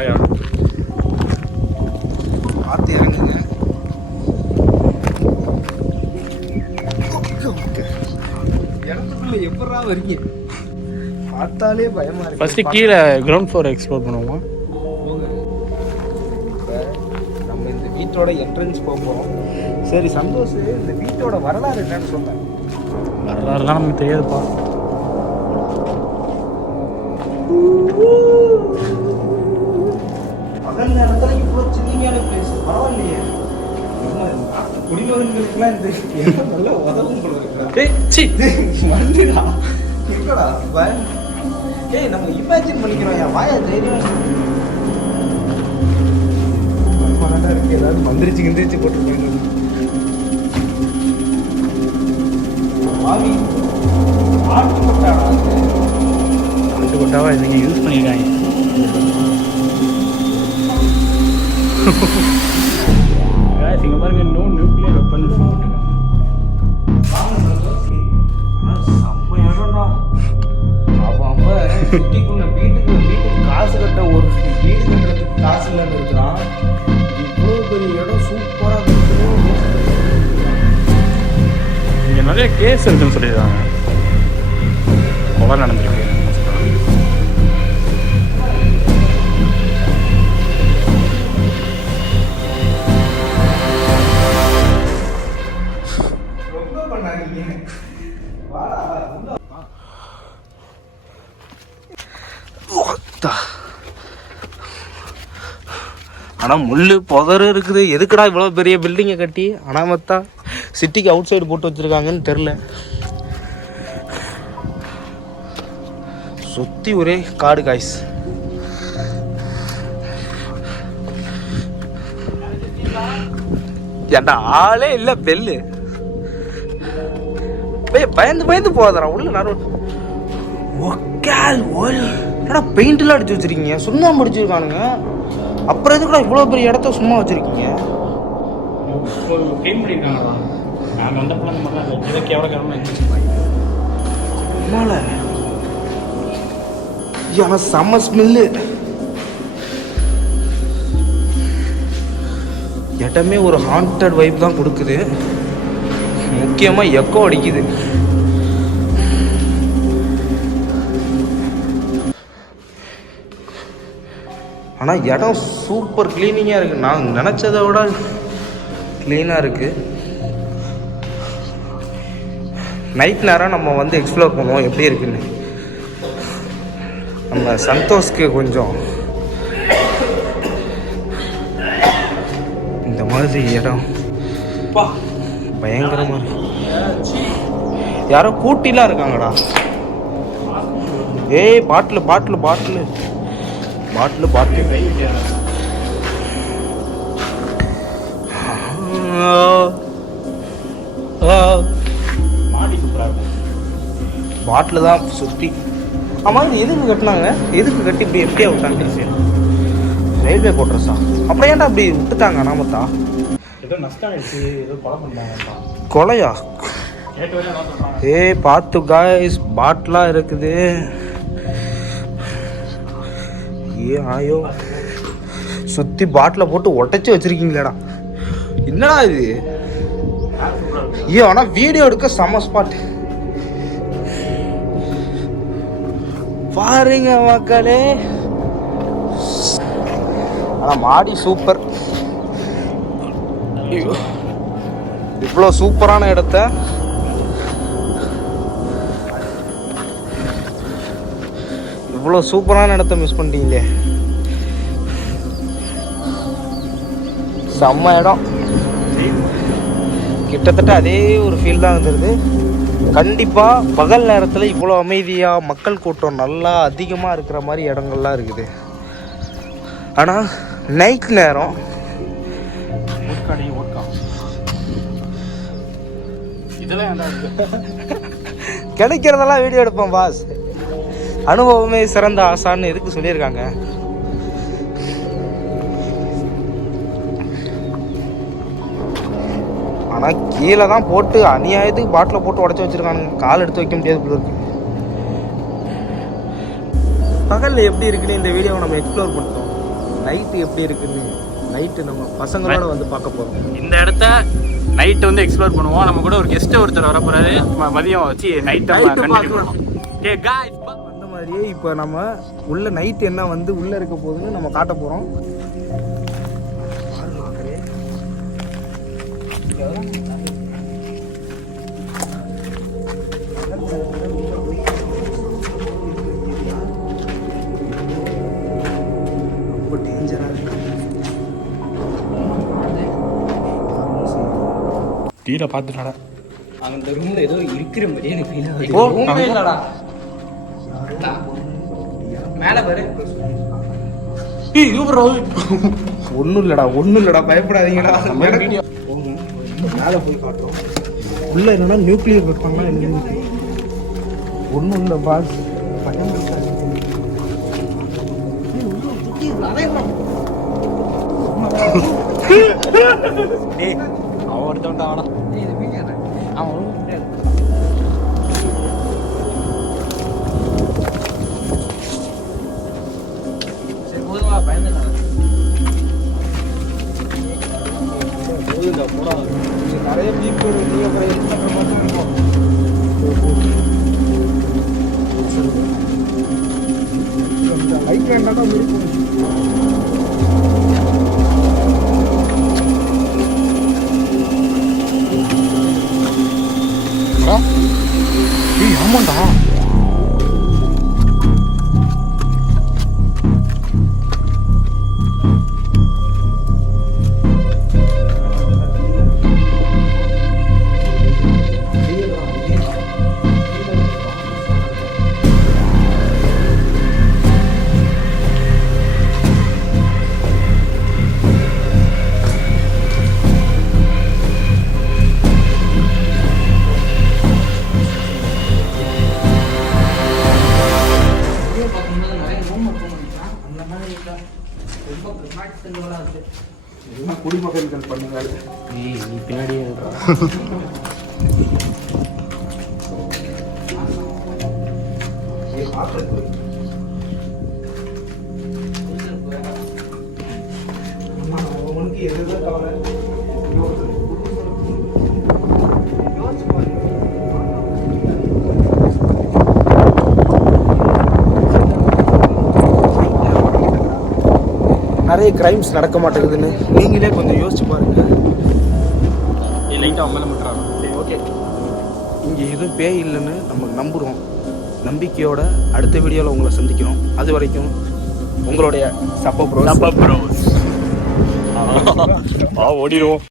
பாயா பார்த்து இறங்குங்க. இடத்துக்குள்ள எப்படா வரீங்க? பார்த்தாலே பயமா இருக்கு. ஃபர்ஸ்ட் கீழே கிரவுண்ட் ஃப்ளோர் எக்ஸ்ப்ளோர் பண்ணுவோமா? நம்ம இந்த வீட்டோட என்ட்ரன்ஸ் போகிறோம். சரி சந்தோஷ், இந்த வீட்டோட வரலாறு என்னன்னு சொன்னேன். வரலாறுலாம் நமக்கு தெரியாதுப்பா. பகல் நேரத்தில் இவ்வளோ சின்னிங்கான பிளேஸ் பரவாயில்லையே. குடிமகன்களுக்குலாம் இந்த இடம் நல்ல உதவும் போல இருக்குடா. இருக்கடா பயம். ஏய் நம்ம இமேஜின் பண்ணிக்கிறோம். என் வாயா தைரியம் இருக்கு. ஏதாவது மந்திரிச்சு கிந்திரிச்சு போட்டு போயிடுது. ஆட்டு கொட்டாடா, ஆட்டு கொட்டாவா இதுங்க யூஸ் பண்ணியிருக்காங்க. இங்கே பாருங்க, நோ நியூக்ளியர் வெப்பன்ஸ் போட்டுருக்காங்க. செம்ம இடம்டா. அப்போ சிட்டிக்குள்ள வீட்டுக்கு காசு கட்ட ஒரு வீடு கட்டுறதுக்கு காசு இல்லைன்னு இருக்கிறான். இவ்வளோ பெரிய இடம் சூப்பராக இருக்குது. இங்கே நிறைய கேஸ் இருக்குன்னு சொல்லிடுறாங்க. கொலை நடந்திருக்கு. ஆனால் முள் புதரு இருக்குது. எதுக்குடா இவ்வளோ பெரிய பில்டிங்கை கட்டி அனாமத்தா சிட்டிக்கு அவுட் சைடு போட்டு வச்சுருக்காங்கன்னு தெரில. சுற்றி ஒரே காடு காய்ஸ். ஏன்டா ஆளே இல்லை. பெல்லு பயந்து போகாதரா உள்ள நேரம். என்னடா பெயிண்ட்லாம் அடிச்சு வச்சிருக்கீங்க? சுண்ணாம்பு அடிச்சிருக்கானுங்க. அப்புறம் எதுக்குடா இவ்வளோ பெரிய இடத்த சும்மா வச்சிருக்கீங்க? செம்ம ஸ்மெல்லு. இடமே ஒரு ஹாண்டட் வைப் தான் கொடுக்குது. முக்கியமாக எக்கோ அடிக்குது. ஆனால் இடம் சூப்பர் க்ளீனிங்காக இருக்குது. நான் நினச்சதை விட க்ளீனாக இருக்குது. நைட் நேரம் நம்ம வந்து எக்ஸ்ப்ளோர் பண்ணுவோம் எப்படி இருக்குன்னு. நம்ம சந்தோஷ்க்கு கொஞ்சம் இந்த மாதிரி இடம் பயங்கரமாக இருக்கு. யாரோ கூட்டிலாம் இருக்காங்கடா. ஏய் பாட்டில் பாட்டில் பாட்டில் பாட்டில் பாட்டில் பாட்டில் தான் சுற்றி. ஆமாம், இது எதுக்கு கட்டினாங்க? எதுக்கு கட்டி இப்படி எப்படியா விட்டாங்க? ரயில்வே கோட்ரஸா? அப்புறம் ஏன்டா அப்படி விட்டுட்டாங்க அனாமத்தா? ஏதோ நஷ்டம் ஆயிடுச்சு, ஏதோ கொலை பண்ணாங்க. கொலையா? ஏய் பார்த்து காய்ஸ், பாட்டிலாம் இருக்குது. ஏ ஆயோ, சுற்றி பாட்டில் போட்டு உடச்சி வச்சிருக்கீங்களேடா. என்னடா இது? ஐயோ, ஆனால் வீடியோ எடுக்க செம்ம ஸ்பாட் பாருங்க மக்களே. ஆனால் மாடி சூப்பர். இவ்வளோ சூப்பரான இடத்த மிஸ் பண்ணிட்டீங்களே. செம்ம இடம். கிட்டத்தட்ட அதே ஒரு ஃபீல் தான் வந்துடுது. கண்டிப்பாக பகல் நேரத்தில் இவ்வளோ அமைதியாக மக்கள் கூட்டம் நல்லா அதிகமாக இருக்கிற மாதிரி இடங்கள்லாம் இருக்குது. ஆனால் நைட் நேரம் கிடைக்கிறதெல்லாம் வீடியோ எடுப்போம் பாஸ். அனுபவமே சிறந்த ஆசான்னு எதுக்கு சொல்லியிருக்காங்க? ஆனால் கீழே தான் போட்டு அநியாயத்துக்கு பாட்டில் போட்டு உடச்சி வச்சுருக்கானுங்க. கால் எடுத்து வைக்க முடியாது போல இருக்கு. பகலில் எப்படி இருக்குன்னு இந்த வீடியோவை நம்ம எக்ஸ்ப்ளோர் பண்ணிட்டோம். நைட்டு எப்படி இருக்குன்னு நைட்டு நம்ம பசங்களோட வந்து பார்க்க போகிறோம். இந்த இடத்த நைட்டு வந்து எக்ஸ்ப்ளோர் பண்ணுவோம். நம்ம கூட ஒரு கெஸ்ட் ஒருத்தர் வர போறாரு. மதியம் வச்சு நைட்டு கண்டினியூ பண்ணுவோம். ஏ गाइस அந்த மாதிரியே இப்போ நம்ம உள்ள நைட் என்ன வந்து உள்ள இருக்க போகுதுன்னு நம்ம காட்ட போகிறோம். ரொம்ப டேஞ்சராக இருக்கு. டீல பார்த்துட்டாடா. அந்த ரூம்ல ஏதோ இருக்கிற மாதிரியே எனக்கு ஃபீல் ஆகுது. ஓ, ரூமே இல்லடா. மேல பாரு. ஏய் யூபர் ஒன்றும் இல்லைடா பயப்படாதீங்கடா. வீடியோ போங்க மேலே போய் காட்டுறோம். உள்ள என்னன்னா நியூக்ளியர் வைப்பாங்களா என்ன ஒன்றும் இல்லை பாஸ். பயம் இருக்காது. ஏய் அவன் ஒருத்தவன்டா அவனா. அவன் room கிடையாது. சரி போதுமா பயந்துடா. போடா நிறைய பீப் வரும். நீ அப்புறம் என்ன பண்ணுற மாதிரி இருக்கும். லைட் வேண்டாம் இருக்கும். ஏய் ஆமாண்டா. எல்லாம் குடிமகன்கள் பண்ணுங்க. நீ பின்னாடியே இருக்கா? உனக்கு எதுதான் கவலை? நிறைய கிரைம்ஸ் நடக்க மாட்டேங்குதுன்னு நீங்களே கொஞ்சம் யோசிச்சு பாருங்க. லைட்டாக மேலே மட்டுறாங்க. சரி ஓகே, இங்கே எதுவும் பேய் இல்லைன்னு நம்ம நம்புகிறோம். நம்பிக்கையோட அடுத்த வீடியோவில் உங்களை சந்திக்கிறோம். அது வரைக்கும் உங்களுடைய சப்ப ப்ரோஸ். ஓடிடுவோம்.